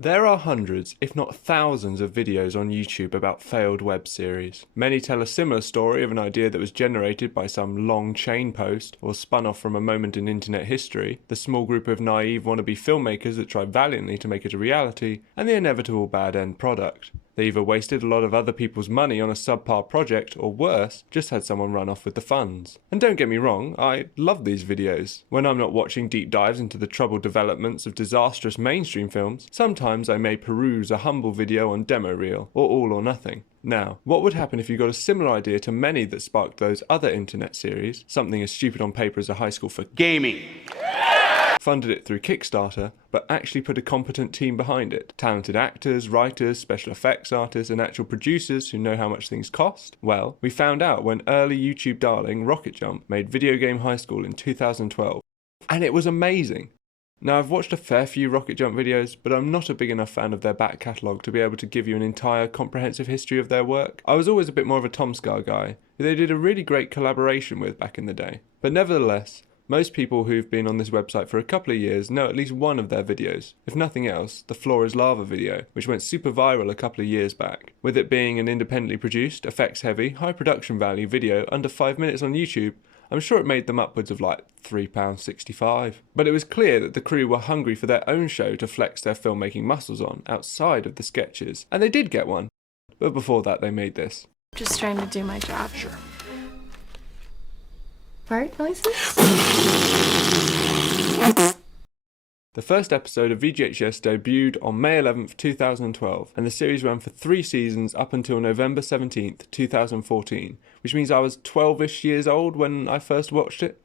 There are hundreds, if not thousands, of videos on YouTube about failed web series. Many tell a similar story of an idea that was generated by some long chain post or spun off from a moment in internet history, the small group of naive wannabe filmmakers that try valiantly to make it a reality, and the inevitable bad end product. They either wasted a lot of other people's money on a subpar project, or worse, just had someone run off with the funds. And don't get me wrong, I love these videos. When I'm not watching deep dives into the troubled developments of disastrous mainstream films, sometimes I may peruse a humble video on demo reel, or all or nothing. Now, what would happen if you got a similar idea to many that sparked those other internet series, something as stupid on paper as a high school for gaming, funded it through Kickstarter, but actually put a competent team behind it? Talented actors, writers, special effects artists, and actual producers who know how much things cost? Well, we found out when early YouTube darling Rocket Jump made Video Game High School in 2012, and it was amazing. Now, I've watched a fair few Rocket Jump videos, but I'm not a big enough fan of their back catalogue to be able to give you an entire comprehensive history of their work. I was always a bit more of a Tom Scar guy, who they did a really great collaboration with back in the day. But nevertheless, most people who've been on this website for a couple of years know at least one of their videos. If nothing else, the Floor is Lava video, which went super viral a couple of years back. With it being an independently produced, effects-heavy, high production value video under 5 minutes on YouTube, I'm sure it made them upwards of like £3.65. But it was clear that the crew were hungry for their own show to flex their filmmaking muscles on, outside of the sketches. And they did get one. But before that, they made this. Just trying to do my job. Sure. Fart noises? The first episode of VGHS debuted on May 11th, 2012, and the series ran for 3 seasons up until November 17th, 2014, which means I was 12-ish years old when I first watched it.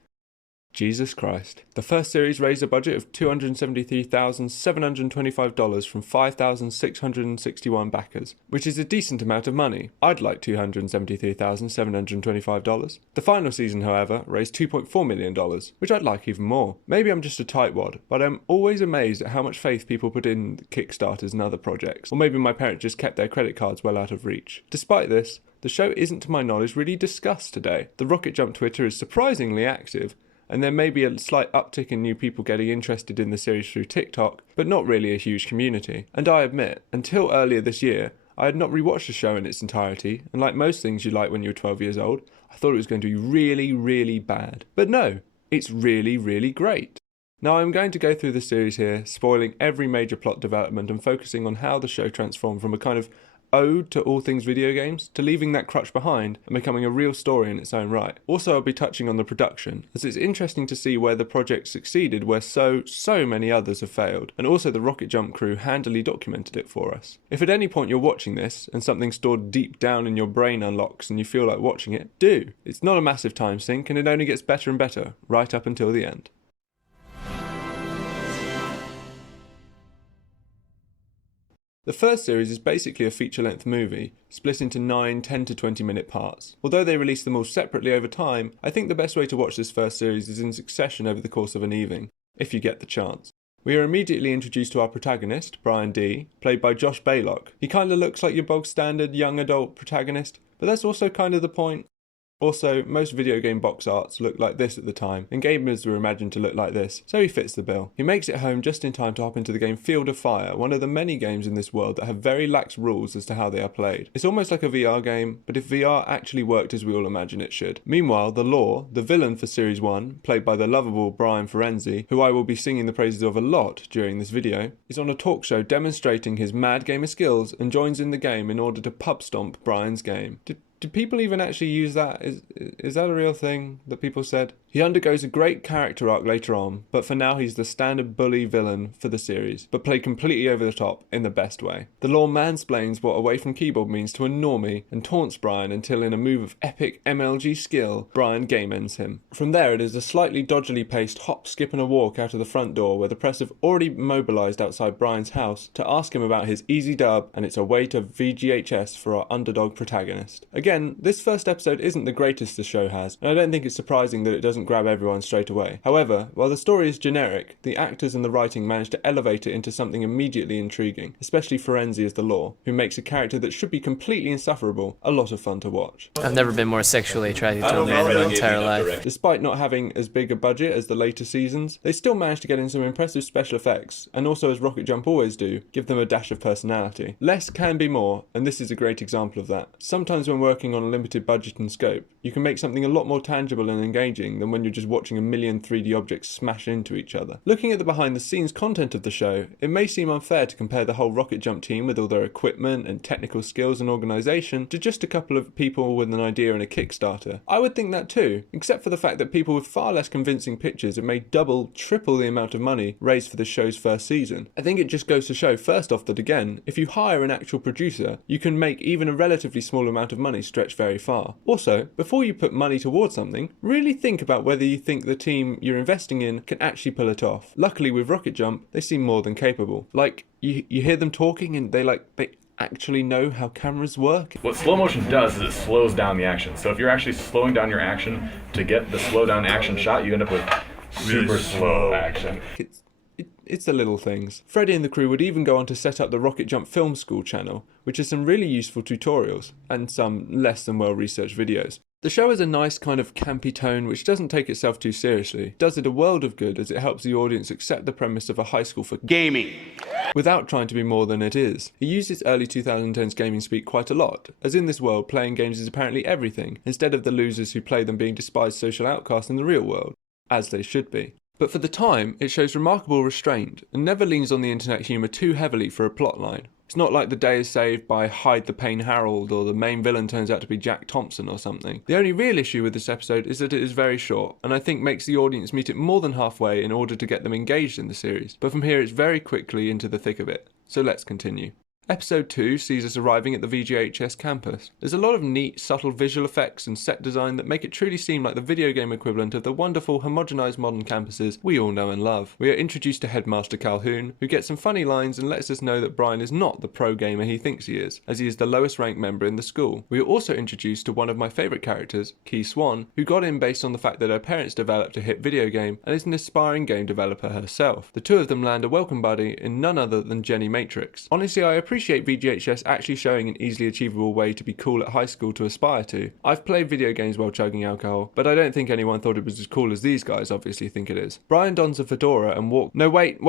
Jesus Christ. The first series raised a budget of $273,725 from 5,661 backers, which is a decent amount of money. I'd like $273,725. The final season, however, raised $2.4 million, which I'd like even more. Maybe I'm just a tightwad, but I'm always amazed at how much faith people put in Kickstarters and other projects, or maybe my parents just kept their credit cards well out of reach. Despite this, the show isn't to my knowledge really discussed today. The Rocket Jump Twitter is surprisingly active, and there may be a slight uptick in new people getting interested in the series through TikTok, but not really a huge community. And I admit, until earlier this year, I had not rewatched the show in its entirety, and like most things you like when you're 12 years old, I thought it was going to be really, really bad. But no, it's really, really great. Now I'm going to go through the series here, spoiling every major plot development and focusing on how the show transformed from a kind of ode to all things video games, to leaving that crutch behind and becoming a real story in its own right. Also, I'll be touching on the production, as it's interesting to see where the project succeeded where so many others have failed, and also the Rocket Jump crew handily documented it for us. If at any point you're watching this, and something stored deep down in your brain unlocks and you feel like watching it, do! It's not a massive time sink, and it only gets better and better, right up until the end. The first series is basically a feature-length movie, split into 9 10 to 20 minute parts. Although they release them all separately over time, I think the best way to watch this first series is in succession over the course of an evening, if you get the chance. We are immediately introduced to our protagonist, Brian D., played by Josh Baylock. He kinda looks like your bog standard young adult protagonist, but that's also kind of the point. Also, most video game box arts looked like this at the time, and gamers were imagined to look like this, so he fits the bill. He makes it home just in time to hop into the game Field of Fire, one of the many games in this world that have very lax rules as to how they are played. It's almost like a VR game, but if VR actually worked as we all imagine it should. Meanwhile, the Law, the villain for Series 1, played by the lovable Brian Ferenzi, who I will be singing the praises of a lot during this video, is on a talk show demonstrating his mad gamer skills and joins in the game in order to pub stomp Brian's game. Did people even actually use that? Is that a real thing that people said? He undergoes a great character arc later on, but for now he's the standard bully villain for the series, but played completely over the top in the best way. The Law mansplains what away from keyboard means to a normie and taunts Brian until in a move of epic MLG skill, Brian game ends him. From there it is a slightly dodgily paced hop, skip and a walk out of the front door where the press have already mobilised outside Brian's house to ask him about his easy dub, and it's away to VGHS for our underdog protagonist. Again, Again, this first episode isn't the greatest the show has, and I don't think it's surprising that it doesn't grab everyone straight away. However, while the story is generic, the actors and the writing manage to elevate it into something immediately intriguing, especially Firenze as the Law, who makes a character that should be completely insufferable a lot of fun to watch. I've never been more sexually attracted to a man in my entire life. Despite not having as big a budget as the later seasons, they still manage to get in some impressive special effects, and also, as Rocket Jump always do, give them a dash of personality. Less can be more, and this is a great example of that. Sometimes when working on a limited budget and scope, you can make something a lot more tangible and engaging than when you're just watching a million 3D objects smash into each other. Looking at the behind the scenes content of the show, it may seem unfair to compare the whole Rocket Jump team with all their equipment and technical skills and organisation to just a couple of people with an idea and a Kickstarter. I would think that too, except for the fact that people with far less convincing pictures have made double, triple the amount of money raised for the show's first season. I think it just goes to show, first off, that again, if you hire an actual producer, you can make even a relatively small amount of money stretch very far. Also, before you put money towards something, really think about whether you think the team you're investing in can actually pull it off. Luckily with Rocket Jump, they seem more than capable. Like, you hear them talking and they actually know how cameras work. What slow motion does is it slows down the action. So if you're actually slowing down your action to get the slow down action shot, you end up with super slow action. It's the little things. Freddie and the crew would even go on to set up the Rocket Jump Film School channel, which has some really useful tutorials, and some less than well researched videos. The show has a nice kind of campy tone which doesn't take itself too seriously. It does it a world of good as it helps the audience accept the premise of a high school for gaming without trying to be more than it is. He uses early 2010s gaming speak quite a lot, as in this world playing games is apparently everything, instead of the losers who play them being despised social outcasts in the real world, as they should be. But for the time, it shows remarkable restraint, and never leans on the internet humour too heavily for a plotline. It's not like the day is saved by Hide the Pain Harold, or the main villain turns out to be Jack Thompson or something. The only real issue with this episode is that it is very short, and I think makes the audience meet it more than halfway in order to get them engaged in the series. But from here it's very quickly into the thick of it. So let's continue. Episode 2 sees us arriving at the VGHS campus. There's a lot of neat, subtle visual effects and set design that make it truly seem like the video game equivalent of the wonderful, homogenised modern campuses we all know and love. We are introduced to Headmaster Calhoun, who gets some funny lines and lets us know that Brian is not the pro gamer he thinks he is, as he is the lowest ranked member in the school. We are also introduced to one of my favourite characters, Key Swan, who got in based on the fact that her parents developed a hit video game and is an aspiring game developer herself. The two of them land a welcome buddy in none other than Jenny Matrix. Honestly, I appreciate VGHS actually showing an easily achievable way to be cool at high school to aspire to. I've played video games while chugging alcohol, but I don't think anyone thought it was as cool as these guys obviously think it is. Brian dons a fedora and No, wait,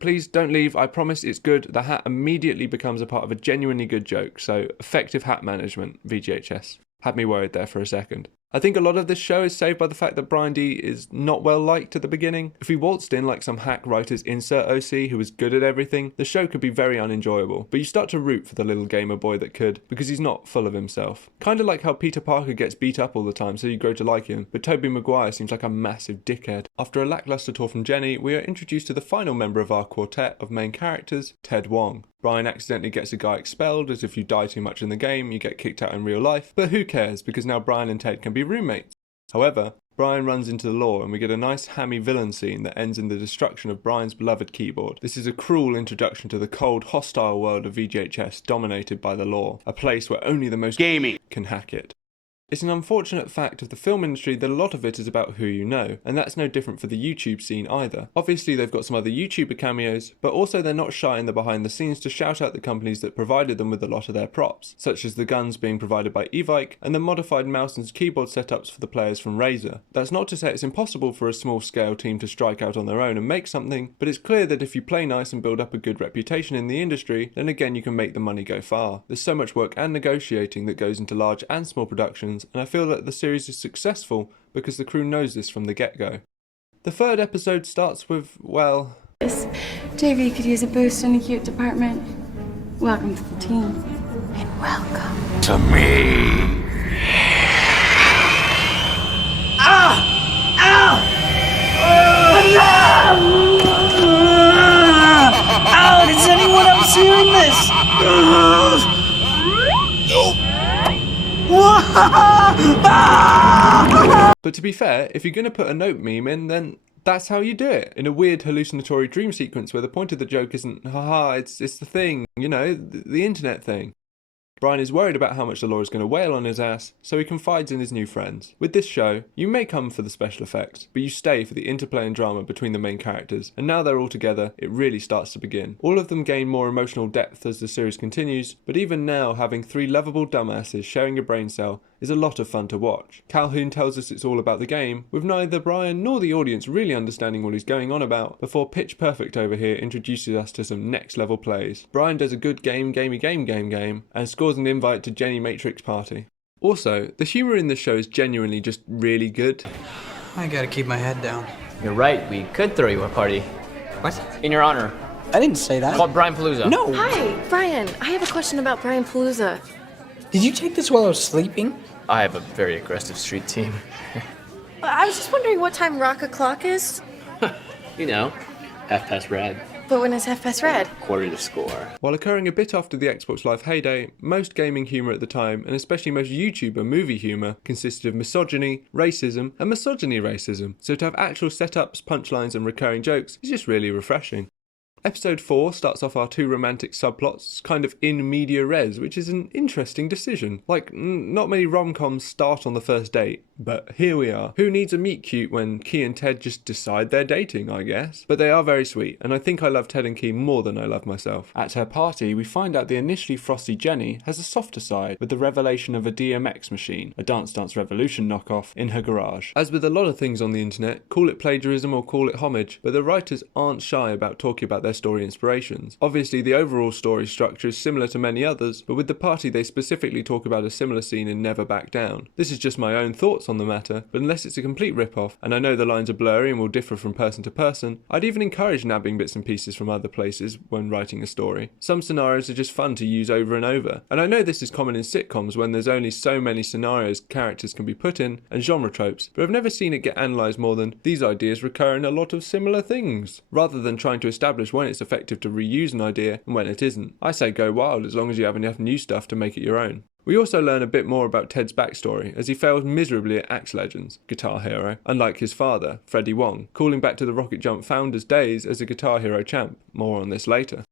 please don't leave, I promise it's good. The hat immediately becomes a part of a genuinely good joke, so effective hat management, VGHS. Had me worried there for a second. I think a lot of this show is saved by the fact that Brian D is not well liked at the beginning. If he waltzed in like some hack writer's insert OC who was good at everything, the show could be very unenjoyable. But you start to root for the little gamer boy that could, because he's not full of himself. Kinda like how Peter Parker gets beat up all the time so you grow to like him, but Tobey Maguire seems like a massive dickhead. After a lackluster tour from Jenny, we are introduced to the final member of our quartet of main characters, Ted Wong. Brian accidentally gets a guy expelled, as if you die too much in the game, you get kicked out in real life, but who cares, because now Brian and Ted can be roommates. However, Brian runs into the law and we get a nice hammy villain scene that ends in the destruction of Brian's beloved keyboard. This is a cruel introduction to the cold, hostile world of VGHS dominated by the law, a place where only the most gaming can hack it. It's an unfortunate fact of the film industry that a lot of it is about who you know, and that's no different for the YouTube scene either. Obviously they've got some other YouTuber cameos, but also they're not shy in the behind the scenes to shout out the companies that provided them with a lot of their props, such as the guns being provided by Evike and the modified mouse and keyboard setups for the players from Razer. That's not to say it's impossible for a small scale team to strike out on their own and make something, but it's clear that if you play nice and build up a good reputation in the industry, then again you can make the money go far. There's so much work and negotiating that goes into large and small productions, and I feel that the series is successful because the crew knows this from the get-go. The third episode starts with, well... JV could use a boost in the cute department. Welcome to the team. And welcome to me. Ow! Is anyone else hearing this? Nope. But to be fair, if you're going to put a note meme in, then that's how you do it. In a weird hallucinatory dream sequence where the point of the joke isn't, haha, it's the thing, you know, the internet thing. Brian is worried about how much the law is going to wail on his ass, so he confides in his new friends. With this show, you may come for the special effects, but you stay for the interplay and drama between the main characters, and now they're all together, it really starts to begin. All of them gain more emotional depth as the series continues, but even now having 3 lovable dumbasses sharing a brain cell is a lot of fun to watch. Calhoun tells us it's all about the game, with neither Brian nor the audience really understanding what he's going on about, before Pitch Perfect over here introduces us to some next level plays. Brian does a good game, and scores an invite to Jenny Matrix party. Also, the humour in this show is genuinely just really good. I gotta keep my head down. You're right, we could throw you a party. What? In your honor. I didn't say that. Called Brian Palooza. No! Hi, Brian. I have a question about Brian Palooza. Did you take this while I was sleeping? I have a very aggressive street team. I was just wondering what time Rock O'Clock is. You know, 1/2 red, But when is 1/2 quarter to score. While occurring a bit after the Xbox Live heyday, most gaming humour at the time, and especially most YouTuber movie humour, consisted of misogyny, racism, and misogyny-racism, so to have actual setups, punchlines and recurring jokes is just really refreshing. Episode 4 starts off our 2 romantic subplots kind of in media res, which is an interesting decision. Like, not many rom-coms start on the first date, but here we are. Who needs a meet cute when Key and Ted just decide they're dating, I guess? But they are very sweet, and I think I love Ted and Key more than I love myself. At her party, we find out the initially frosty Jenny has a softer side with the revelation of a DMX machine, a Dance Dance Revolution knockoff, in her garage. As with a lot of things on the internet, call it plagiarism or call it homage, but the writers aren't shy about talking about their story inspirations. Obviously, the overall story structure is similar to many others, but with the party they specifically talk about a similar scene in Never Back Down. This is just my own thoughts on the matter, but unless it's a complete rip-off, and I know the lines are blurry and will differ from person to person, I'd even encourage nabbing bits and pieces from other places when writing a story. Some scenarios are just fun to use over and over, and I know this is common in sitcoms when there's only so many scenarios characters can be put in, and genre tropes, but I've never seen it get analysed more than these ideas recur in a lot of similar things, rather than trying to establish when it's effective to reuse an idea and when it isn't. I say go wild as long as you have enough new stuff to make it your own. We also learn a bit more about Ted's backstory, as he failed miserably at Axe Legends, Guitar Hero, unlike his father, Freddie Wong, calling back to the Rocket Jump founders' days as a Guitar Hero champ. More on this later.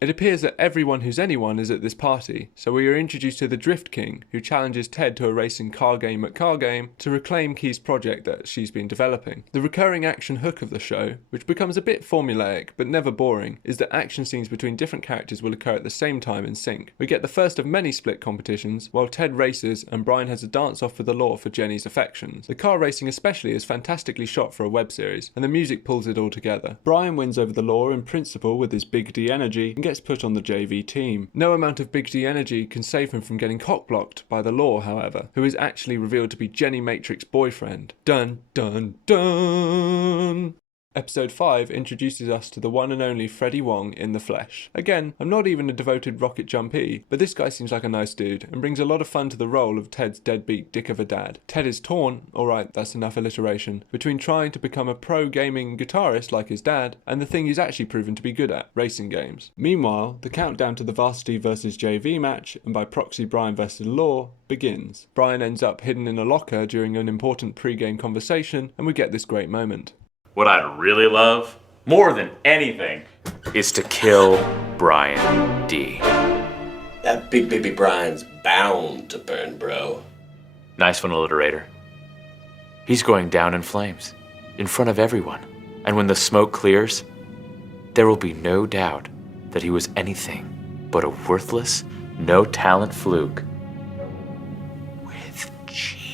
It appears that everyone who's anyone is at this party, so we are introduced to the Drift King, who challenges Ted to a race in Car Game at Car Game to reclaim Key's project that she's been developing. The recurring action hook of the show, which becomes a bit formulaic but never boring, is that action scenes between different characters will occur at the same time in sync. We get the first of many split competitions, while Ted races and Brian has a dance-off with the law for Jenny's affections. The car racing especially is fantastically shot for a web series, and the music pulls it all together. Brian wins over the law in principle with his Big D energy, and gets put on the JV team. No amount of Big D energy can save him from getting cockblocked by the law, however, who is actually revealed to be Jenny Matrix's boyfriend. Dun dun dun! Episode 5 introduces us to the one and only Freddie Wong in the flesh. Again, I'm not even a devoted Rocket Jumpee, but this guy seems like a nice dude and brings a lot of fun to the role of Ted's deadbeat dick of a dad. Ted is torn, alright, that's enough alliteration, between trying to become a pro gaming guitarist like his dad and the thing he's actually proven to be good at, racing games. Meanwhile, the countdown to the Varsity vs JV match, and by proxy Brian vs Law, begins. Brian ends up hidden in a locker during an important pre-game conversation, and we get this great moment. What I'd really love, more than anything, is to kill Brian D. That big baby Brian's bound to burn, bro. Nice one, alliterator. He's going down in flames, in front of everyone. And when the smoke clears, there will be no doubt that he was anything but a worthless, no-talent fluke. With cheese.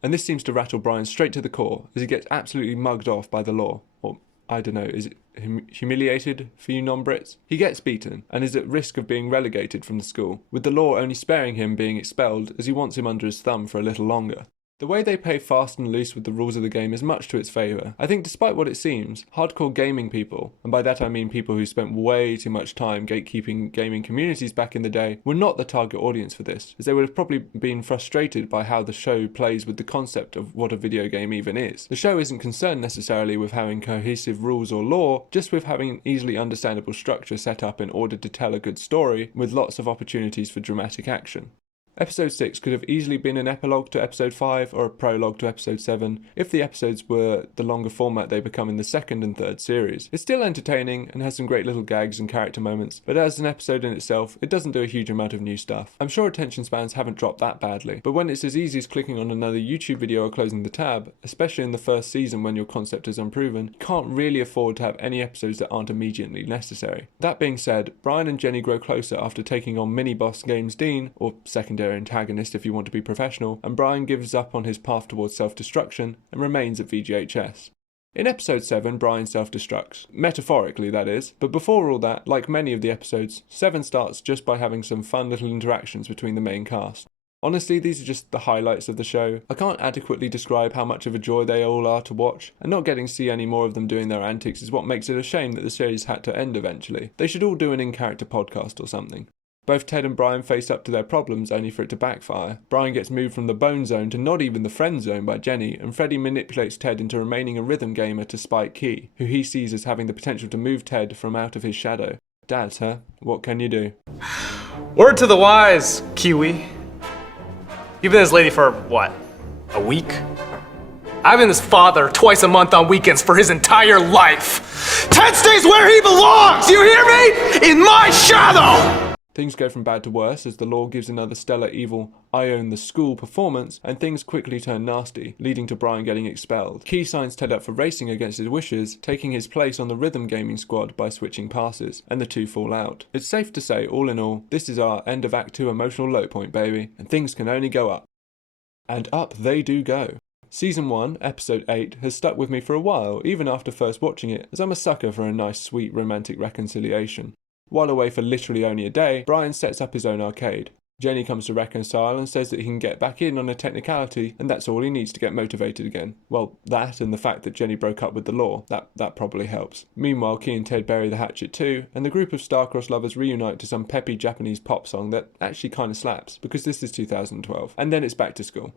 And this seems to rattle Brian straight to the core, as he gets absolutely mugged off by the law. Or, I don't know, is it humiliated for you non-Brits? He gets beaten, and is at risk of being relegated from the school, with the law only sparing him being expelled as he wants him under his thumb for a little longer. The way they play fast and loose with the rules of the game is much to its favour. I think despite what it seems, hardcore gaming people, and by that I mean people who spent way too much time gatekeeping gaming communities back in the day, were not the target audience for this, as they would have probably been frustrated by how the show plays with the concept of what a video game even is. The show isn't concerned necessarily with having cohesive rules or lore, just with having an easily understandable structure set up in order to tell a good story, with lots of opportunities for dramatic action. Episode 6 could have easily been an epilogue to Episode 5 or a prologue to Episode 7 if the episodes were the longer format they become in the second and third series. It's still entertaining and has some great little gags and character moments, but as an episode in itself, it doesn't do a huge amount of new stuff. I'm sure attention spans haven't dropped that badly, but when it's as easy as clicking on another YouTube video or closing the tab, especially in the first season when your concept is unproven, you can't really afford to have any episodes that aren't immediately necessary. That being said, Brian and Jenny grow closer after taking on mini-boss Games Dean, or secondary antagonist if you want to be professional, and Brian gives up on his path towards self-destruction and remains at VGHS. In episode 7, Brian self-destructs. Metaphorically, that is. But before all that, like many of the episodes, 7 starts just by having some fun little interactions between the main cast. Honestly, these are just the highlights of the show. I can't adequately describe how much of a joy they all are to watch, and not getting to see any more of them doing their antics is what makes it a shame that the series had to end eventually. They should all do an in-character podcast or something. Both Ted and Brian face up to their problems only for it to backfire. Brian gets moved from the bone zone to not even the friend zone by Jenny, and Freddy manipulates Ted into remaining a rhythm gamer to spite Key, who he sees as having the potential to move Ted from out of his shadow. Dads, huh? What can you do? Word to the wise, Kiwi. You've been this lady for, what, a week? I've been this father twice a month on weekends for his entire life. Ted stays where he belongs, you hear me? In my shadow! Things go from bad to worse as the law gives another stellar evil I own the school performance, and things quickly turn nasty, leading to Brian getting expelled. Key signs Ted up for racing against his wishes, taking his place on the rhythm gaming squad by switching passes, and the two fall out. It's safe to say, all in all, this is our end of Act 2 emotional low point, baby, and things can only go up. And up they do go. Season 1, Episode 8 has stuck with me for a while, even after first watching it, as I'm a sucker for a nice sweet romantic reconciliation. While away for literally only a day, Brian sets up his own arcade. Jenny comes to reconcile and says that he can get back in on a technicality, and that's all he needs to get motivated again. Well, that and the fact that Jenny broke up with the law, that probably helps. Meanwhile, Key and Ted bury the hatchet too, and the group of star-crossed lovers reunite to some peppy Japanese pop song that actually kinda slaps, because this is 2012. And then it's back to school.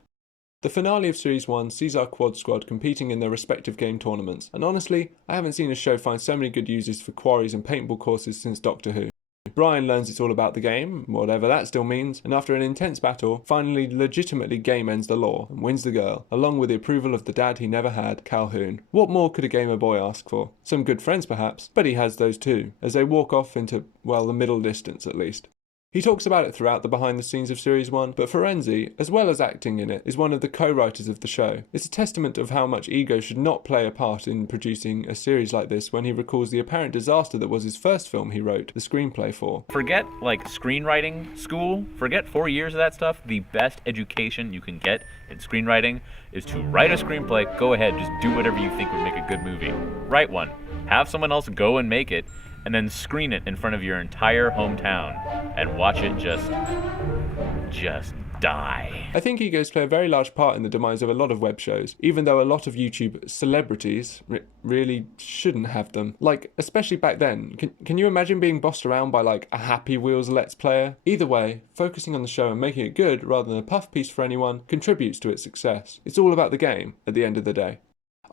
The finale of Series 1 sees our quad squad competing in their respective game tournaments, and honestly, I haven't seen a show find so many good uses for quarries and paintball courses since Doctor Who. Brian learns it's all about the game, whatever that still means, and after an intense battle, finally legitimately game ends the law and wins the girl, along with the approval of the dad he never had, Calhoun. What more could a gamer boy ask for? Some good friends perhaps, but he has those too, as they walk off into, well, the middle distance at least. He talks about it throughout the behind the scenes of Series 1, but Ferenzi, as well as acting in it, is one of the co-writers of the show. It's a testament of how much ego should not play a part in producing a series like this when he recalls the apparent disaster that was his first film he wrote the screenplay for. Forget like screenwriting school, forget 4 years of that stuff. The best education you can get in screenwriting is to write a screenplay, go ahead, just do whatever you think would make a good movie. Write one, have someone else go and make it, and then screen it in front of your entire hometown and watch it just die. I think egos play a very large part in the demise of a lot of web shows, even though a lot of YouTube celebrities really shouldn't have them. Like, especially back then. Can you imagine being bossed around by like a Happy Wheels Let's Player? Either way, focusing on the show and making it good rather than a puff piece for anyone contributes to its success. It's all about the game at the end of the day.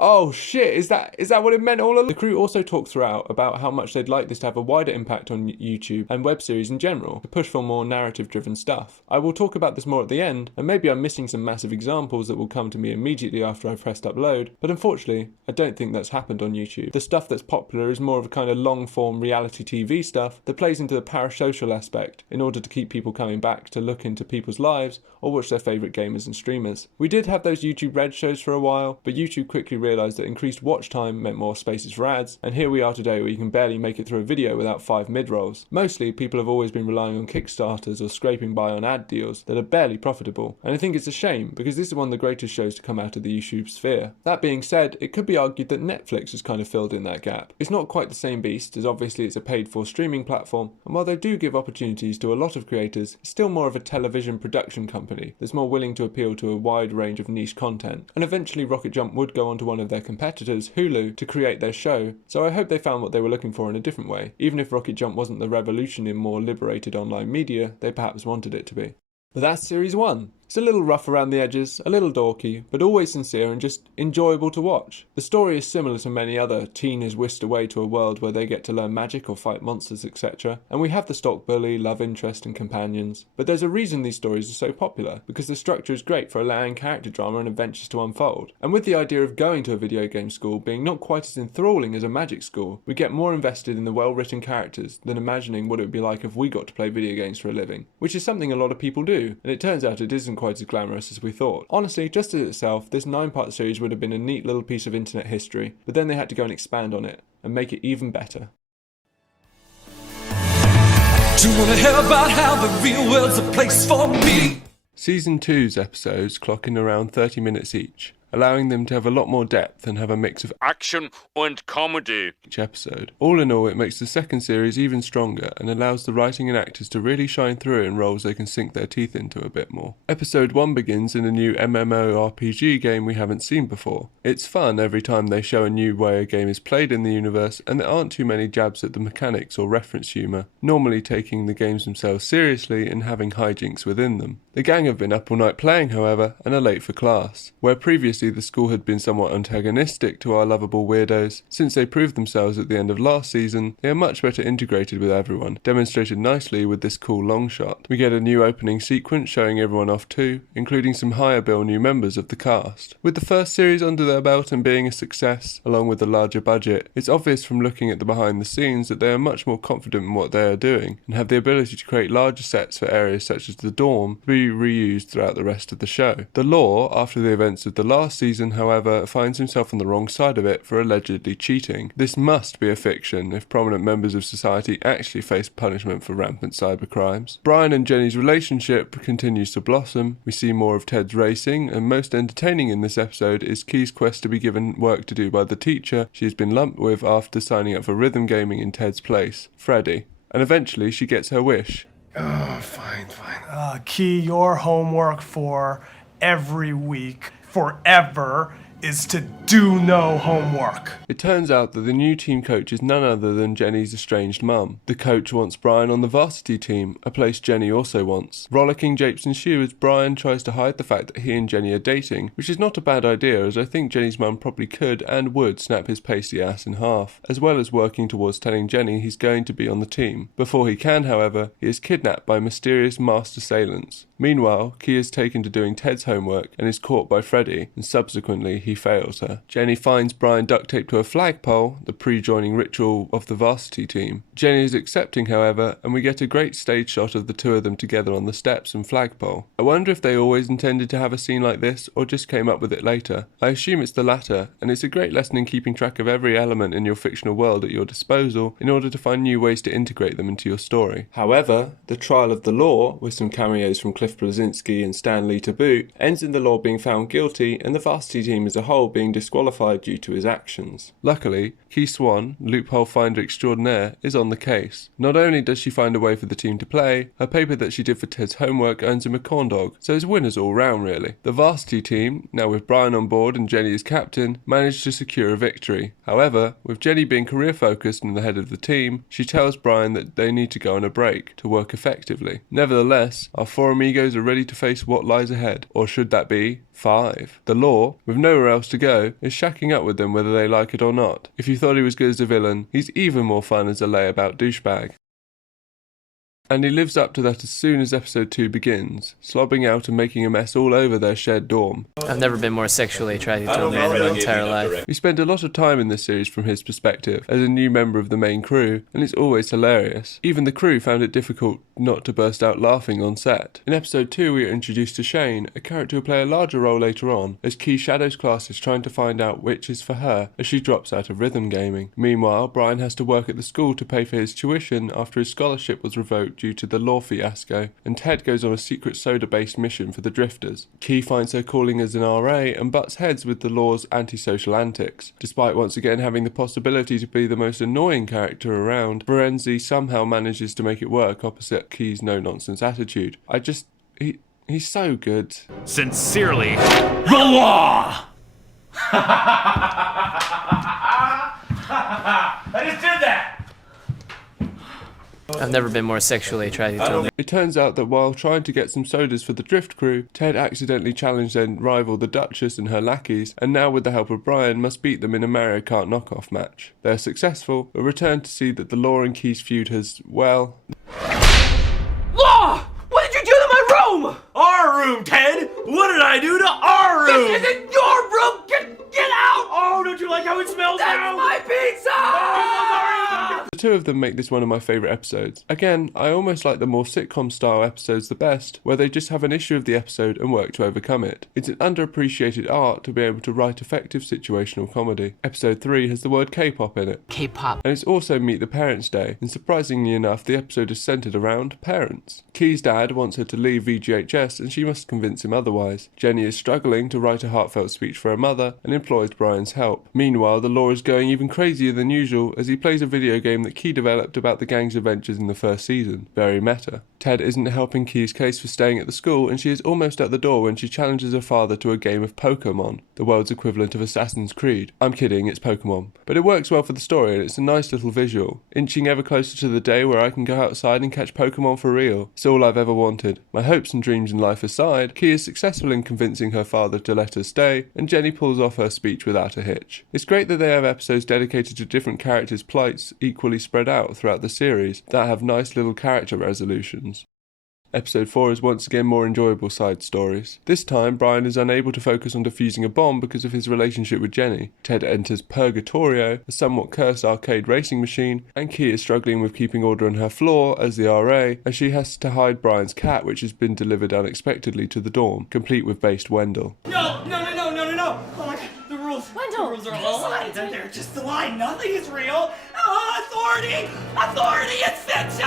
Oh shit, is that what it meant all along? The crew also talked throughout about how much they'd like this to have a wider impact on YouTube and web series in general, to push for more narrative-driven stuff. I will talk about this more at the end, and maybe I'm missing some massive examples that will come to me immediately after I've pressed upload, but unfortunately, I don't think that's happened on YouTube. The stuff that's popular is more of a kind of long-form reality TV stuff that plays into the parasocial aspect in order to keep people coming back to look into people's lives or watch their favourite gamers and streamers. We did have those YouTube Red shows for a while, but YouTube quickly realised that increased watch time meant more spaces for ads, and here we are today where you can barely make it through a video without 5 mid-rolls. Mostly, people have always been relying on Kickstarters or scraping by on ad deals that are barely profitable, and I think it's a shame because this is one of the greatest shows to come out of the YouTube sphere. That being said, it could be argued that Netflix has kind of filled in that gap. It's not quite the same beast, as obviously it's a paid-for streaming platform, and while they do give opportunities to a lot of creators, it's still more of a television production company that's more willing to appeal to a wide range of niche content, and eventually Rocket Jump would go onto one of their competitors, Hulu, to create their show, so I hope they found what they were looking for in a different way, even if Rocket Jump wasn't the revolution in more liberated online media they perhaps wanted it to be. But that's Series 1. It's a little rough around the edges, a little dorky, but always sincere and just enjoyable to watch. The story is similar to many other teenagers whisked away to a world where they get to learn magic or fight monsters, etc. And we have the stock bully, love interest and companions. But there's a reason these stories are so popular, because the structure is great for allowing character drama and adventures to unfold. And with the idea of going to a video game school being not quite as enthralling as a magic school, we get more invested in the well-written characters than imagining what it would be like if we got to play video games for a living, which is something a lot of people do, and it turns out it isn't quite as glamorous as we thought. Honestly, just as itself, this 9-part series would have been a neat little piece of internet history, but then they had to go and expand on it, and make it even better. Do you wanna hear about how the real world's a place for me? Season 2's episodes clock in around 30 minutes each, allowing them to have a lot more depth and have a mix of action and comedy each episode. All in all, it makes the second series even stronger and allows the writing and actors to really shine through in roles they can sink their teeth into a bit more. Episode 1 begins in a new MMORPG game we haven't seen before. It's fun every time they show a new way a game is played in the universe, and there aren't too many jabs at the mechanics or reference humour, normally taking the games themselves seriously and having hijinks within them. The gang have been up all night playing, however, and are late for class. Where previously the school had been somewhat antagonistic to our lovable weirdos, since they proved themselves at the end of last season, they are much better integrated with everyone, demonstrated nicely with this cool long shot. We get a new opening sequence showing everyone off too, including some higher bill new members of the cast. With the first series under their belt and being a success, along with the larger budget, it's obvious from looking at the behind the scenes that they are much more confident in what they are doing, and have the ability to create larger sets for areas such as the dorm to be reused throughout the rest of the show. The Law, after the events of the last season, however, finds himself on the wrong side of it for allegedly cheating. This must be a fiction if prominent members of society actually face punishment for rampant cybercrimes. Brian and Jenny's relationship continues to blossom. We see more of Ted's racing, and most entertaining in this episode is Key's quest to be given work to do by the teacher she has been lumped with after signing up for rhythm gaming in Ted's place, Freddy. And eventually she gets her wish. Oh, fine. Key, your homework for every week, forever, is to do no homework. It turns out that the new team coach is none other than Jenny's estranged mum. The coach wants Brian on the varsity team, a place Jenny also wants. Rollicking japes ensue as Brian tries to hide the fact that he and Jenny are dating, which is not a bad idea, as I think Jenny's mum probably could and would snap his pasty ass in half, as well as working towards telling Jenny he's going to be on the team. Before he can, however, he is kidnapped by mysterious masked assailants. Meanwhile, Key is taken to doing Ted's homework and is caught by Freddy, and subsequently he fails her. Jenny finds Brian duct taped to a flagpole, the pre-joining ritual of the varsity team. Jenny is accepting, however, and we get a great stage shot of the two of them together on the steps and flagpole. I wonder if they always intended to have a scene like this, or just came up with it later. I assume it's the latter, and it's a great lesson in keeping track of every element in your fictional world at your disposal in order to find new ways to integrate them into your story. However, the trial of the Law, with some cameos from Cliff Bleszinski and Stan Lee to boot, ends in the Law being found guilty and the varsity team as a whole being disqualified due to his actions. Luckily, Key Swan, loophole finder extraordinaire, is on the case. Not only does she find a way for the team to play, her paper that she did for Ted's homework earns him a corn dog, so it's winners all round really. The varsity team, now with Brian on board and Jenny as captain, managed to secure a victory. However, with Jenny being career focused and the head of the team, she tells Brian that they need to go on a break to work effectively. Nevertheless, our four amigos are ready to face what lies ahead, or should that be 5. The Law, with nowhere else to go, is shacking up with them whether they like it or not. If you thought he was good as a villain, he's even more fun as a layabout douchebag. And he lives up to that as soon as episode 2 begins, slobbing out and making a mess all over their shared dorm. I've never been more sexually attracted to a man in my entire life. We spend a lot of time in this series from his perspective, as a new member of the main crew, and it's always hilarious. Even the crew found it difficult not to burst out laughing on set. In episode 2 we are introduced to Shane, a character who will play a larger role later on, as Key shadows classes trying to find out which is for her as she drops out of rhythm gaming. Meanwhile, Brian has to work at the school to pay for his tuition after his scholarship was revoked due to the Law fiasco, and Ted goes on a secret soda-based mission for the Drifters. Key finds her calling as an RA and butts heads with the Law's antisocial antics. Despite once again having the possibility to be the most annoying character around, Ferenzi somehow manages to make it work opposite Key's no-nonsense attitude. He's so good. Sincerely, the Law! I just did that! I've never been more sexually attracted to him. It turns out that while trying to get some sodas for the drift crew, Ted accidentally challenged their rival the Duchess and her lackeys, and now with the help of Brian must beat them in a Mario Kart knockoff match. They are successful, but return to see that the Law and Keys feud has, well... Law! What did you do to my room? Our room, Ted! What did I do to our room? This isn't your room! Get out! Oh, don't you like how it smells now? That's my pizza! The two of them make this one of my favourite episodes. Again, I almost like the more sitcom style episodes the best, where they just have an issue of the episode and work to overcome it. It's an underappreciated art to be able to write effective situational comedy. Episode 3 has the word K-pop in it. K-pop. And it's also Meet the Parents Day, and surprisingly enough, the episode is centred around parents. Key's dad wants her to leave VGHS and she must convince him otherwise. Jenny is struggling to write a heartfelt speech for her mother and employs Brian's help. Meanwhile, the Law is going even crazier than usual as he plays a video game that Key developed about the gang's adventures in the first season. Very meta. Ted isn't helping Key's case for staying at the school, and she is almost at the door when she challenges her father to a game of Pokemon, the world's equivalent of Assassin's Creed. I'm kidding, it's Pokemon. But it works well for the story and it's a nice little visual, inching ever closer to the day where I can go outside and catch Pokemon for real. It's all I've ever wanted. My hopes and dreams in life aside, Key is successful in convincing her father to let her stay, and Jenny pulls off her speech without a hitch. It's great that they have episodes dedicated to different characters' plights equally spread out throughout the series that have nice little character resolutions. Episode 4 is once again more enjoyable side stories. This time, Brian is unable to focus on defusing a bomb because of his relationship with Jenny. Ted enters Purgatorio, a somewhat cursed arcade racing machine, and Key is struggling with keeping order on her floor as the RA, as she has to hide Brian's cat, which has been delivered unexpectedly to the dorm, complete with based Wendell. No! Oh my God, the rules. Wendell, The rules are all lies. They're just a lie. Nothing is real. Authority is fiction!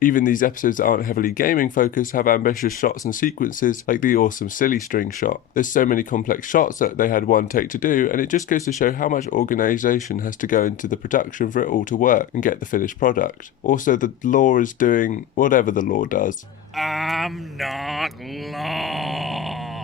Even these episodes that aren't heavily gaming focused have ambitious shots and sequences, like the awesome silly string shot. There's so many complex shots that they had one take to do, and it just goes to show how much organisation has to go into the production for it all to work and get the finished product. Also, the Law is doing whatever the Law does. I'm not Law.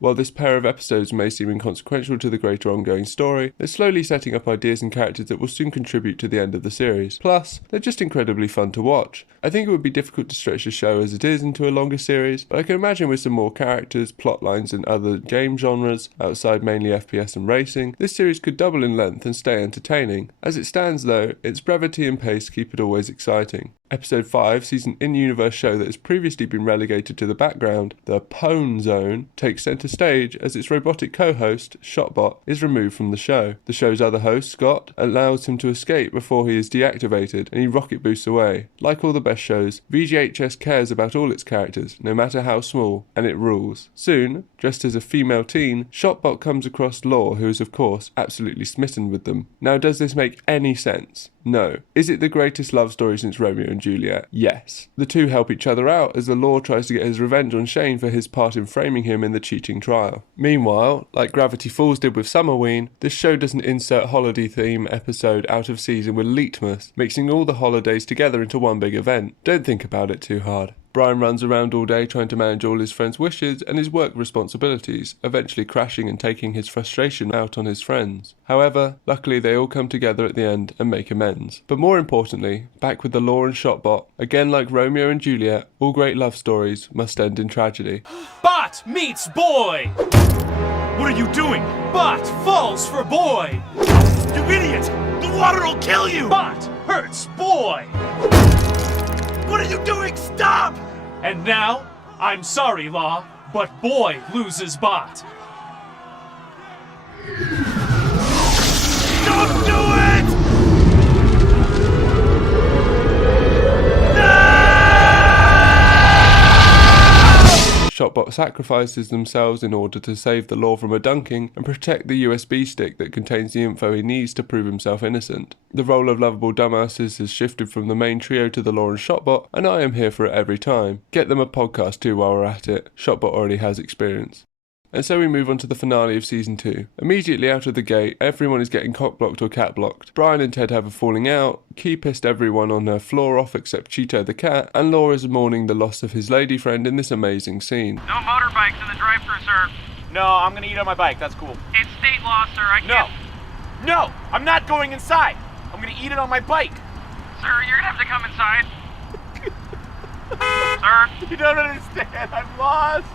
While this pair of episodes may seem inconsequential to the greater ongoing story, they're slowly setting up ideas and characters that will soon contribute to the end of the series. Plus, they're just incredibly fun to watch. I think it would be difficult to stretch the show as it is into a longer series, but I can imagine with some more characters, plot lines and other game genres, outside mainly FPS and racing, this series could double in length and stay entertaining. As it stands though, its brevity and pace keep it always exciting. Episode 5 sees an in-universe show that has previously been relegated to the background. The Pwn Zone takes centre stage as its robotic co-host, Shotbot, is removed from the show. The show's other host, Scott, allows him to escape before he is deactivated and he rocket boosts away. Like all the best shows, VGHS cares about all its characters, no matter how small, and it rules. Soon, dressed as a female teen, Shotbot comes across Law, who is of course absolutely smitten with them. Now, does this make any sense? No. Is it the greatest love story since Romeo and Juliet? Yes. The two help each other out as the Law tries to get his revenge on Shane for his part in framing him in the cheating trial. Meanwhile, like Gravity Falls did with Summerween, this show doesn't insert holiday theme episode out of season with Leetmas, mixing all the holidays together into one big event. Don't think about it too hard. Brian runs around all day trying to manage all his friends' wishes and his work responsibilities, eventually crashing and taking his frustration out on his friends. However, luckily they all come together at the end and make amends. But more importantly, back with the Law and Shotbot, again like Romeo and Juliet, all great love stories must end in tragedy. Bot meets boy! What are you doing? Bot falls for boy! You idiot! The water will kill you! Bot hurts boy! What are you doing? Stop! And now, I'm sorry, Law, but boy loses bot. Don't do it! Shotbot sacrifices themselves in order to save the Law from a dunking and protect the USB stick that contains the info he needs to prove himself innocent. The role of lovable dumbasses has shifted from the main trio to the Law and Shotbot, and I am here for it every time. Get them a podcast too while we're at it. Shotbot already has experience. And so we move on to the finale of Season 2. Immediately out of the gate, everyone is getting cock-blocked or cat-blocked. Brian and Ted have a falling out, Key pissed everyone on her floor off except Cheeto the cat, and Law is mourning the loss of his lady friend in this amazing scene. No motorbikes in the drive-thru, sir. No, I'm gonna eat on my bike, that's cool. It's state law, sir. I can't... No, I'm not going inside. I'm gonna eat it on my bike. Sir, you're gonna have to come inside. Sir? You don't understand. I'm lost.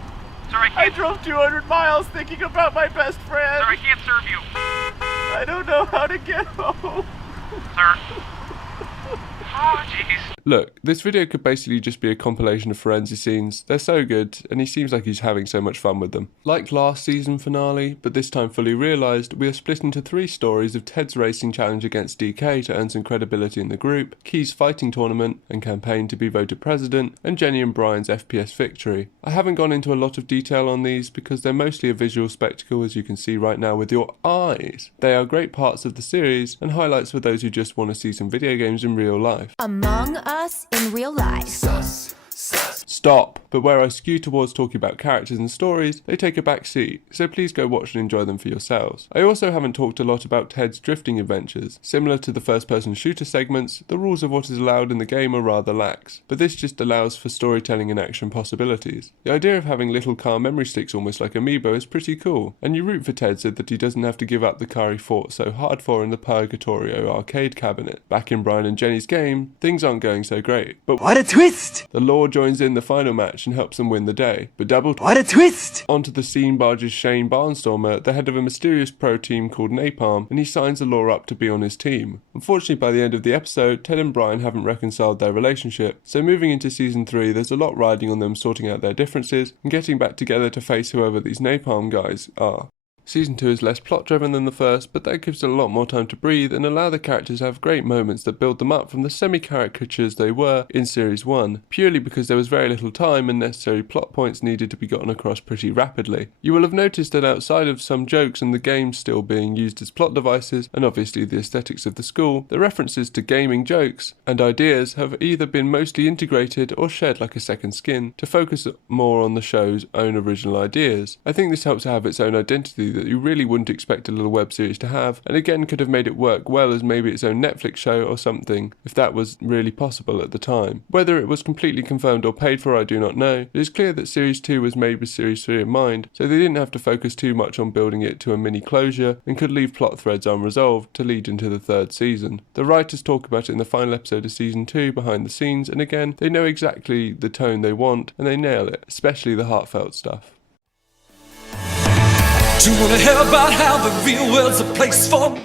Sir, I I can't. drove 200 miles thinking about my best friend. Sir, I can't serve you. I don't know how to get home. Sir? Oh, jeez. Look, this video could basically just be a compilation of Firenze scenes. They're so good, and he seems like he's having so much fun with them. Like last season finale, but this time fully realised, we are split into 3 stories of Ted's racing challenge against DK to earn some credibility in the group, Key's fighting tournament and campaign to be voted president, and Jenny and Brian's FPS victory. I haven't gone into a lot of detail on these because they're mostly a visual spectacle, as you can see right now with your eyes. They are great parts of the series and highlights for those who just want to see some video games in real life. Among Us in real life. Stop! But where I skew towards talking about characters and stories, they take a back seat, so please go watch and enjoy them for yourselves. I also haven't talked a lot about Ted's drifting adventures. Similar to the first-person shooter segments, the rules of what is allowed in the game are rather lax, but this just allows for storytelling and action possibilities. The idea of having little car memory sticks almost like Amiibo is pretty cool, and you root for Ted so that he doesn't have to give up the car he fought so hard for in the Purgatorio arcade cabinet. Back in Brian and Jenny's game, things aren't going so great. But what a twist! The Law joins in the final match and helps them win the day. But double what a twist! Onto the scene barges Shane Barnstormer, the head of a mysterious pro team called Napalm, and he signs the Law up to be on his team. Unfortunately, by the end of the episode, Ted and Brian haven't reconciled their relationship, so moving into season 3, there's a lot riding on them sorting out their differences and getting back together to face whoever these Napalm guys are. Season 2 is less plot driven than the first, but that gives it a lot more time to breathe and allow the characters to have great moments that build them up from the semi-caricatures they were in Series 1, purely because there was very little time and necessary plot points needed to be gotten across pretty rapidly. You will have noticed that outside of some jokes and the game still being used as plot devices, and obviously the aesthetics of the school, the references to gaming jokes and ideas have either been mostly integrated or shed like a second skin to focus more on the show's own original ideas. I think this helps to have its own identity that you really wouldn't expect a little web series to have, and again could have made it work well as maybe its own Netflix show or something, if that was really possible at the time. Whether it was completely confirmed or paid for, I do not know. It is clear that Series 2 was made with Series 3 in mind, so they didn't have to focus too much on building it to a mini closure and could leave plot threads unresolved to lead into the 3rd season. The writers talk about it in the final episode of Season 2 behind the scenes, and again, they know exactly the tone they want and they nail it, especially the heartfelt stuff. Do you wanna hear about how the real world's a place for me?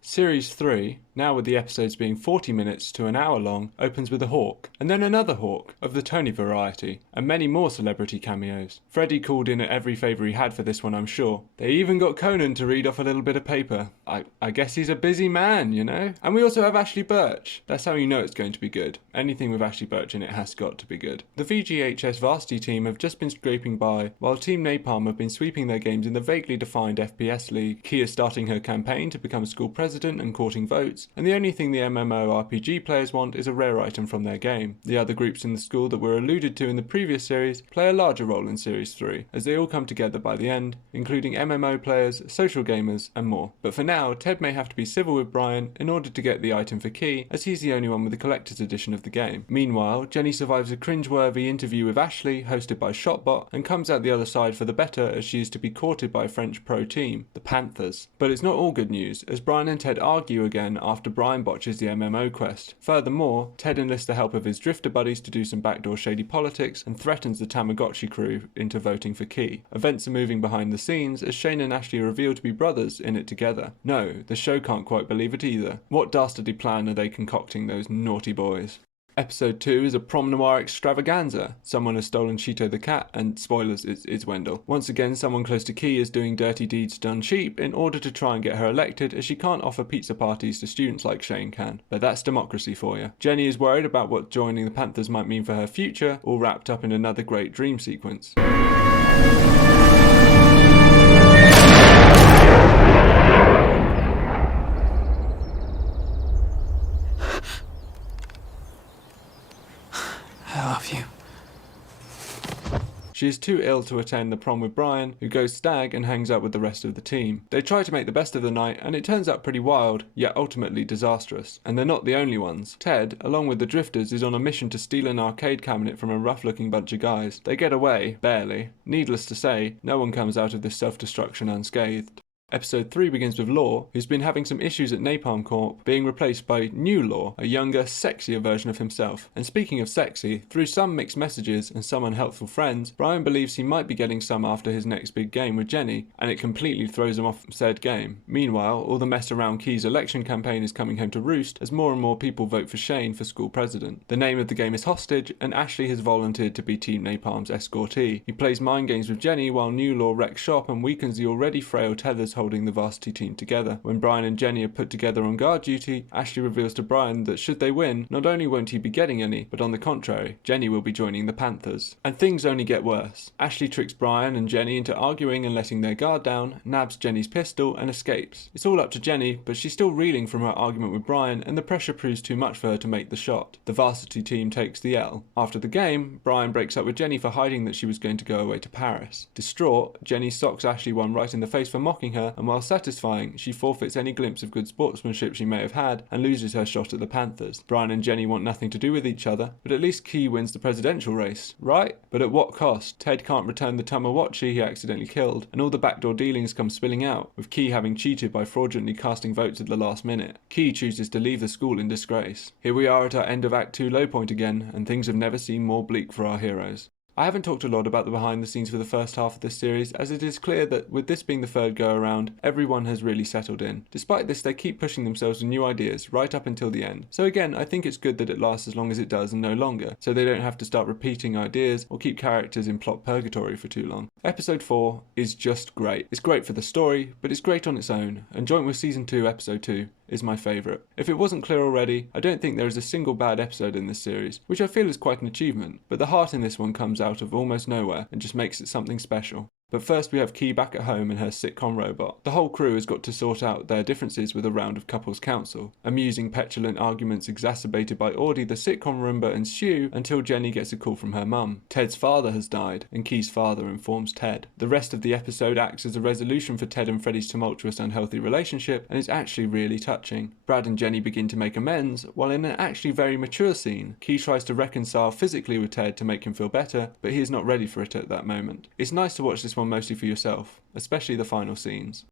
Series 3, now with the episodes being 40 minutes to an hour long, opens with a hawk, and then another hawk, of the Tony variety, and many more celebrity cameos. Freddie called in at every favour he had for this one, I'm sure. They even got Conan to read off a little bit of paper. I guess he's a busy man, you know? And we also have Ashley Birch. That's how you know it's going to be good. Anything with Ashley Birch in it has got to be good. The VGHS Varsity team have just been scraping by, while Team Napalm have been sweeping their games in the vaguely defined FPS League. Key is starting her campaign to become school president and courting votes, and the only thing the MMORPG players want is a rare item from their game. The other groups in the school that were alluded to in the previous series play a larger role in Series 3, as they all come together by the end, including MMO players, social gamers, and more. But for now, Ted may have to be civil with Brian in order to get the item for Key, as he's the only one with the collector's edition of the game. Meanwhile, Jenny survives a cringeworthy interview with Ashley, hosted by Shotbot, and comes out the other side for the better as she is to be courted by a French pro team, the Panthers. But it's not all good news, as Brian and Ted argue again after Brian botches the MMO quest. Furthermore, Ted enlists the help of his drifter buddies to do some backdoor shady politics and threatens the Tamagotchi crew into voting for Key. Events are moving behind the scenes as Shane and Ashley are revealed to be brothers in it together. No, the show can't quite believe it either. What dastardly plan are they concocting, those naughty boys? Episode 2 is a prom noir extravaganza. Someone has stolen Cheeto the cat, and spoilers, it's Wendell. Once again, someone close to Key is doing dirty deeds done cheap in order to try and get her elected, as she can't offer pizza parties to students like Shane can. But that's democracy for you. Jenny is worried about what joining the Panthers might mean for her future, all wrapped up in another great dream sequence. I love you. She is too ill to attend the prom with Brian, who goes stag and hangs out with the rest of the team. They try to make the best of the night, and it turns out pretty wild, yet ultimately disastrous. And they're not the only ones. Ted, along with the Drifters, is on a mission to steal an arcade cabinet from a rough-looking bunch of guys. They get away, barely. Needless to say, no one comes out of this self-destruction unscathed. Episode 3 begins with Law, who's been having some issues at Napalm Corp, being replaced by New Law, a younger, sexier version of himself. And speaking of sexy, through some mixed messages and some unhelpful friends, Brian believes he might be getting some after his next big game with Jenny, and it completely throws him off said game. Meanwhile, all the mess around Key's election campaign is coming home to roost as more and more people vote for Shane for school president. The name of the game is Hostage, and Ashley has volunteered to be Team Napalm's escortee. He plays mind games with Jenny while New Law wrecks shop and weakens the already frail tethers holding the varsity team together. When Brian and Jenny are put together on guard duty, Ashley reveals to Brian that should they win, not only won't he be getting any, but on the contrary, Jenny will be joining the Panthers. And things only get worse. Ashley tricks Brian and Jenny into arguing and letting their guard down, nabs Jenny's pistol and escapes. It's all up to Jenny, but she's still reeling from her argument with Brian, and the pressure proves too much for her to make the shot. The varsity team takes the L. After the game, Brian breaks up with Jenny for hiding that she was going to go away to Paris. Distraught, Jenny socks Ashley one right in the face for mocking her, and while satisfying, she forfeits any glimpse of good sportsmanship she may have had and loses her shot at the Panthers. Brian and Jenny want nothing to do with each other, but at least Key wins the presidential race, right? But at what cost? Ted can't return the Tamagotchi he accidentally killed, and all the backdoor dealings come spilling out, with Key having cheated by fraudulently casting votes at the last minute. Key chooses to leave the school in disgrace. Here we are at our end of Act 2 low point again, and things have never seemed more bleak for our heroes. I haven't talked a lot about the behind the scenes for the first half of this series, as it is clear that with this being the third go around, everyone has really settled in. Despite this, they keep pushing themselves with new ideas right up until the end. So again, I think it's good that it lasts as long as it does and no longer, so they don't have to start repeating ideas or keep characters in plot purgatory for too long. Episode 4 is just great. It's great for the story, but it's great on its own, and joint with Season 2, Episode 2, is my favourite. If it wasn't clear already, I don't think there is a single bad episode in this series, which I feel is quite an achievement, but the heart in this one comes out of almost nowhere and just makes it something special. But first we have Key back at home and her sitcom robot. The whole crew has got to sort out their differences with a round of couples counsel. Amusing, petulant arguments exacerbated by Audie the sitcom Roomba ensue until Jenny gets a call from her mum. Ted's father has died, and Key's father informs Ted. The rest of the episode acts as a resolution for Ted and Freddie's tumultuous, unhealthy relationship, and is actually really touching. Brad and Jenny begin to make amends, while in an actually very mature scene, Key tries to reconcile physically with Ted to make him feel better, but he is not ready for it at that moment. It's nice to watch this one mostly for yourself, especially the final scenes.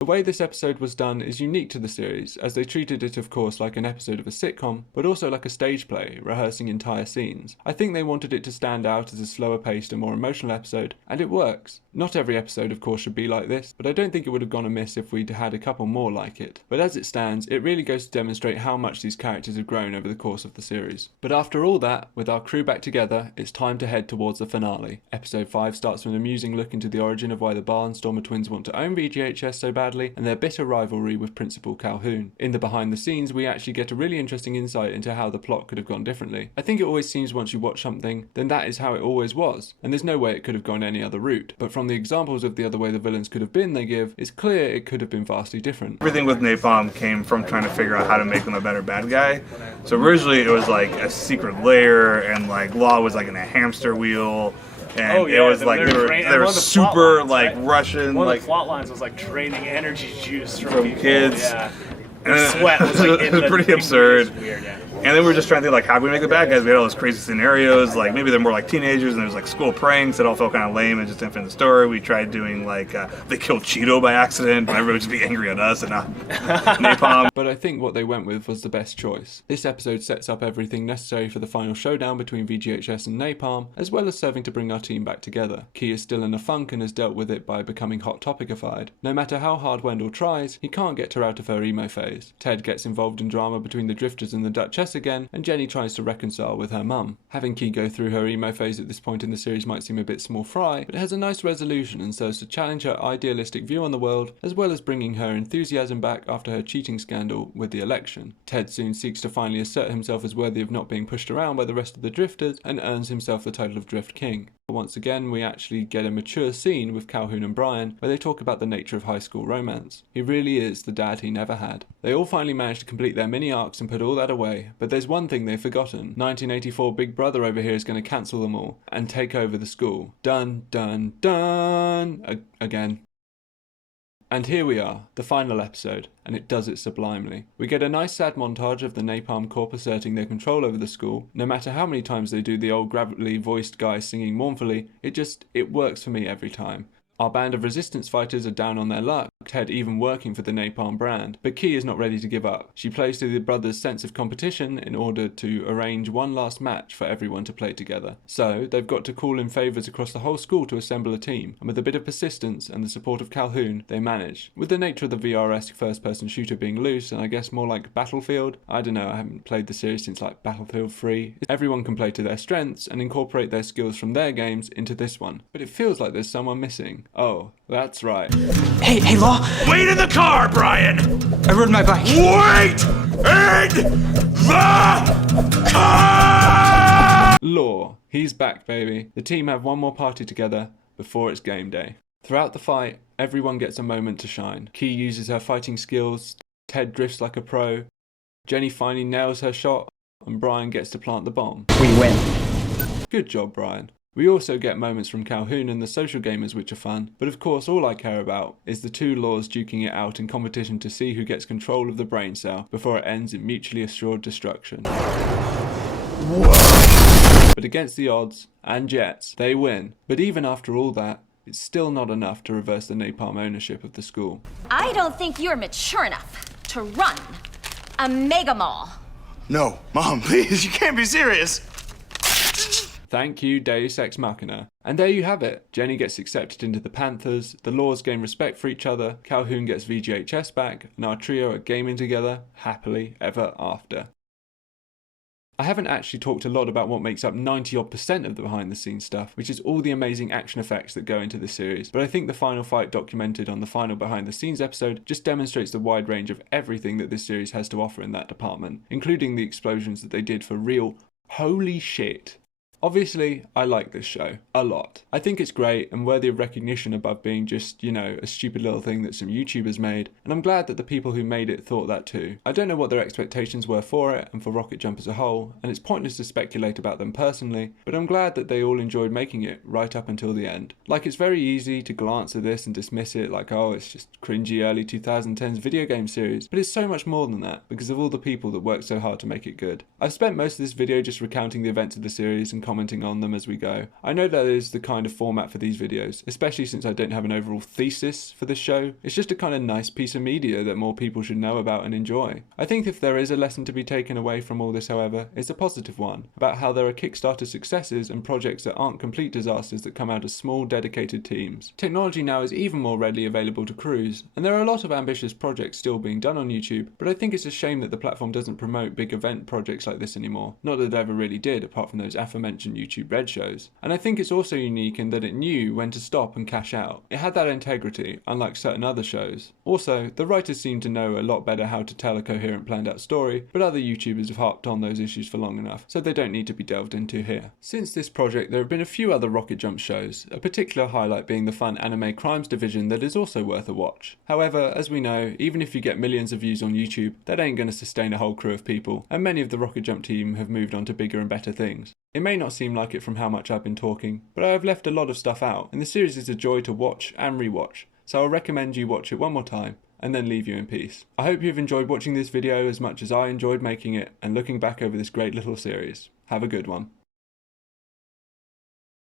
The way this episode was done is unique to the series, as they treated it of course like an episode of a sitcom, but also like a stage play, rehearsing entire scenes. I think they wanted it to stand out as a slower paced and more emotional episode, and it works. Not every episode of course should be like this, but I don't think it would have gone amiss if we'd had a couple more like it. But as it stands, it really goes to demonstrate how much these characters have grown over the course of the series. But after all that, with our crew back together, it's time to head towards the finale. Episode 5 starts with an amusing look into the origin of why the Barnstormer twins want to own VGHS so badly, and their bitter rivalry with Principal Calhoun. In the behind the scenes, we actually get a really interesting insight into how the plot could have gone differently. I think it always seems once you watch something, then that is how it always was, and there's no way it could have gone any other route. But from the examples of the other way the villains could have been they give, it's clear it could have been vastly different. Everything with Napalm came from trying to figure out how to make them a better bad guy. So originally it was like a secret lair, and like Law was like in a hamster wheel. And it was like they were super like Russian. One like of the plot lines was like draining energy juice from people. Kids. Yeah. And Sweat was like it was pretty absurd. Weird, yeah. And then we were just trying to think like, how do we make the bad guys? We had all those crazy scenarios, like maybe they're more like teenagers, and there's like school pranks that all felt kind of lame and just didn't fit in the story. We tried doing like they killed Cheeto by accident, but everybody would just be angry at us and not Napalm. But I think what they went with was the best choice. This episode sets up everything necessary for the final showdown between VGHS and Napalm, as well as serving to bring our team back together. Key is still in a funk and has dealt with it by becoming hot topicified. No matter how hard Wendell tries, he can't get her out of her emo phase. Ted gets involved in drama between the Drifters and the Duchess again, and Jenny tries to reconcile with her mum. Having Key go through her emo phase at this point in the series might seem a bit small fry, but it has a nice resolution and serves to challenge her idealistic view on the world, as well as bringing her enthusiasm back after her cheating scandal with the election. Ted soon seeks to finally assert himself as worthy of not being pushed around by the rest of the Drifters, and earns himself the title of Drift King. Once again, we actually get a mature scene with Calhoun and Brian, where they talk about the nature of high school romance. He really is the dad he never had. They all finally manage to complete their mini arcs and put all that away, but there's one thing they've forgotten. 1984 Big Brother over here is going to cancel them all and take over the school. Dun dun dun! Again. And here we are, the final episode, and it does it sublimely. We get a nice sad montage of the Napalm Corp asserting their control over the school. No matter how many times they do the old gravelly voiced guy singing mournfully, it works for me every time. Our band of resistance fighters are down on their luck, Ted even working for the Napalm brand, but Key is not ready to give up. She plays to the brothers' sense of competition in order to arrange one last match for everyone to play together. So they've got to call in favours across the whole school to assemble a team, and with a bit of persistence and the support of Calhoun, they manage. With the nature of the VR-esque first-person shooter being loose, and I guess more like Battlefield, I don't know, I haven't played the series since like Battlefield 3, everyone can play to their strengths and incorporate their skills from their games into this one. But it feels like there's someone missing. Oh, that's right. Hey, Law! Wait in the car, Brian! I rode my bike. Wait in the car! Law, he's back, baby. The team have one more party together before it's game day. Throughout the fight, everyone gets a moment to shine. Key uses her fighting skills, Ted drifts like a pro, Jenny finally nails her shot, and Brian gets to plant the bomb. We win. Good job, Brian. We also get moments from Calhoun and the social gamers which are fun, but of course all I care about is the two Laws duking it out in competition to see who gets control of the brain cell before it ends in mutually assured destruction. But against the odds, and Jets, they win. But even after all that, it's still not enough to reverse the Napalm ownership of the school. I don't think you're mature enough to run a mega mall. No, Mom, please, you can't be serious. Thank you, Deus Ex Machina. And there you have it. Jenny gets accepted into the Panthers, the Laws gain respect for each other, Calhoun gets VGHS back, and our trio are gaming together, happily ever after. I haven't actually talked a lot about what makes up 90% of the behind the scenes stuff, which is all the amazing action effects that go into this series, but I think the final fight documented on the final behind the scenes episode just demonstrates the wide range of everything that this series has to offer in that department, including the explosions that they did for real holy shit. Obviously, I like this show a lot. I think it's great and worthy of recognition above being just, you know, a stupid little thing that some YouTubers made, and I'm glad that the people who made it thought that too. I don't know what their expectations were for it and for Rocket Jump as a whole, and it's pointless to speculate about them personally, but I'm glad that they all enjoyed making it right up until the end. Like, it's very easy to glance at this and dismiss it like, oh, it's just cringy early 2010s video game series, but it's so much more than that because of all the people that worked so hard to make it good. I've spent most of this video just recounting the events of the series and commenting on them as we go. I know that is the kind of format for these videos, especially since I don't have an overall thesis for this show. It's just a kind of nice piece of media that more people should know about and enjoy. I think if there is a lesson to be taken away from all this, however, it's a positive one, about how there are Kickstarter successes and projects that aren't complete disasters that come out of small, dedicated teams. Technology now is even more readily available to crews, and there are a lot of ambitious projects still being done on YouTube, but I think it's a shame that the platform doesn't promote big event projects like this anymore. Not that it ever really did, apart from those aforementioned YouTube Red shows. And I think it's also unique in that it knew when to stop and cash out. It had that integrity, unlike certain other shows. Also, the writers seem to know a lot better how to tell a coherent, planned out story, but other YouTubers have harped on those issues for long enough, so they don't need to be delved into here. Since this project, there have been a few other Rocket Jump shows, a particular highlight being the fun anime crimes division that is also worth a watch. However, as we know, even if you get millions of views on YouTube, that ain't going to sustain a whole crew of people, and many of the Rocket Jump team have moved on to bigger and better things. It may not seem like it from how much I've been talking, but I have left a lot of stuff out, and the series is a joy to watch and rewatch, so I'll recommend you watch it one more time, and then leave you in peace. I hope you've enjoyed watching this video as much as I enjoyed making it, and looking back over this great little series. Have a good one.